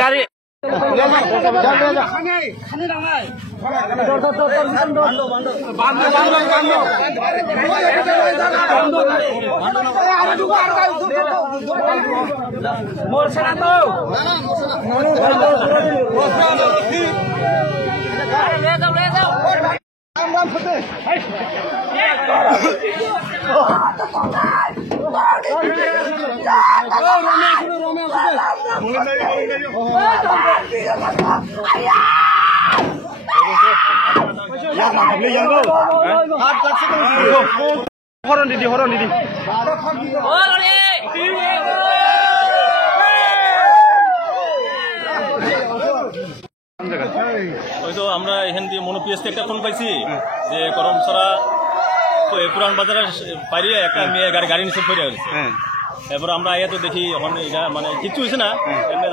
গাড়ি মরছে না তো হরণ দিদি ওই তো আমরা এখান দিয়ে মনোপিএসতে একটা ফোন পাইছি যে করমসরা পুরান বাজারের পাইয়ে একটা মেয়ে গাড়ি নিচে পড়ে গেছে। এরপর আমরা আইয়া তো দেখি এখন এটা মানে কিছু হয়েছে না, এমনি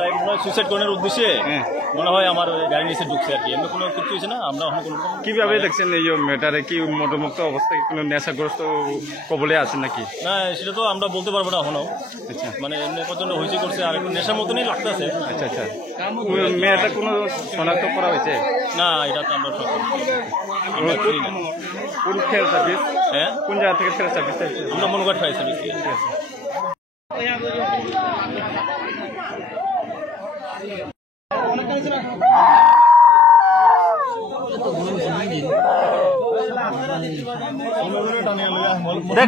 সুইসাইড করার উদ্দেশ্যে মনে হয় আমার গাড়ি নিচে ঢুকছে আর কি, এমনি কোনো কিছু হয়েছে না। আমরা এখন কিভাবে দেখছেন এই মেয়েটারে কি মোটমুক্ত অবস্থায় কোনো নেশাগ্রস্ত কবলে আছে নাকি? না সেটা তো আমরা বলতে পারবো না এখনো। আচ্ছা, মানে এমনি প্রচন্ড হয়েছে করছে আর একটু নেশার মতনই লাগতেছে। আচ্ছা আচ্ছা, মেয়েটা কোনো শনাক্ত করা হয়েছে? না এটা তো আমরা কোন ফেয়ার সার্ভিস? হ্যাঁ, কোন জায়গা থেকে ফেয়ার সার্ভিস? আমরা মনোঘাট ফায়ার সার্ভিস।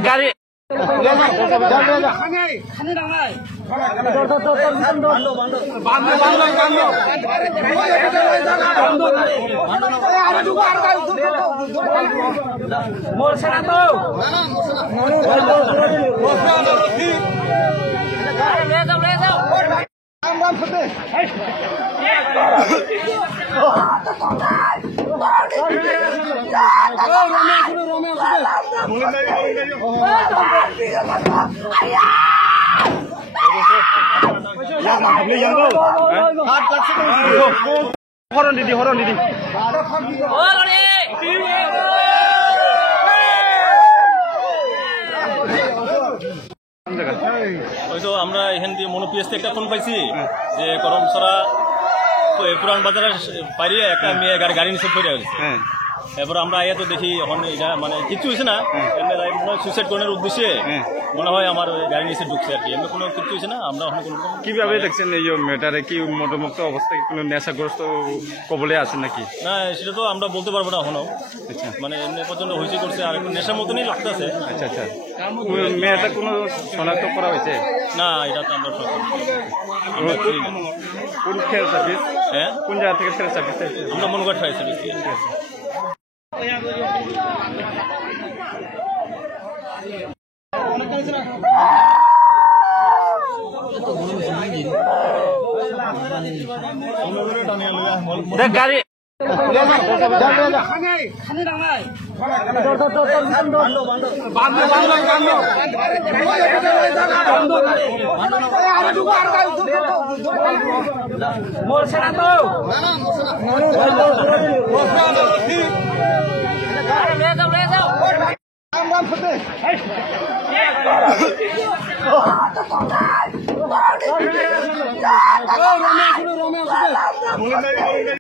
গাড়ি মরছে না তো হরণ দিদি ওই তো আমরা এখান দিয়ে মনোপিএসতে একটা ফোন পাইছি যে করমসরা পুরান বাজারের পাইয়ে একটা মেয়ে গাড়ি নিচে পড়ে গেছে। এরপর আমরা আইয়া তো দেখি এখন এটা মানে কিছু হয়েছে না, এমনি সুইসাইড করার উদ্দেশ্যে মনে হয় আমার গাড়ি নিচে ঢুকছে আর কি, এমনি কোনো কিছু হয়েছে না। আমরা এখন কিভাবে দেখছেন এই মেয়েটারে কি মোটমুক্ত অবস্থায় কোনো নেশাগ্রস্ত কবলে আছে নাকি? না সেটা তো আমরা বলতে পারবো না এখনো। আচ্ছা, মানে এমনি প্রচন্ড হয়েছে করছে আর একটু নেশার মতনই লাগতেছে। আচ্ছা আচ্ছা, মেয়েটা কোনো শনাক্ত করা হয়েছে? না এটা তো আমরা কোন ফেয়ার সার্ভিস? হ্যাঁ, কোন জায়গা থেকে ফেয়ার সার্ভিস? আমরা মনোঘাট ফায়ার সার্ভিস। গাড়ি মরছে না তো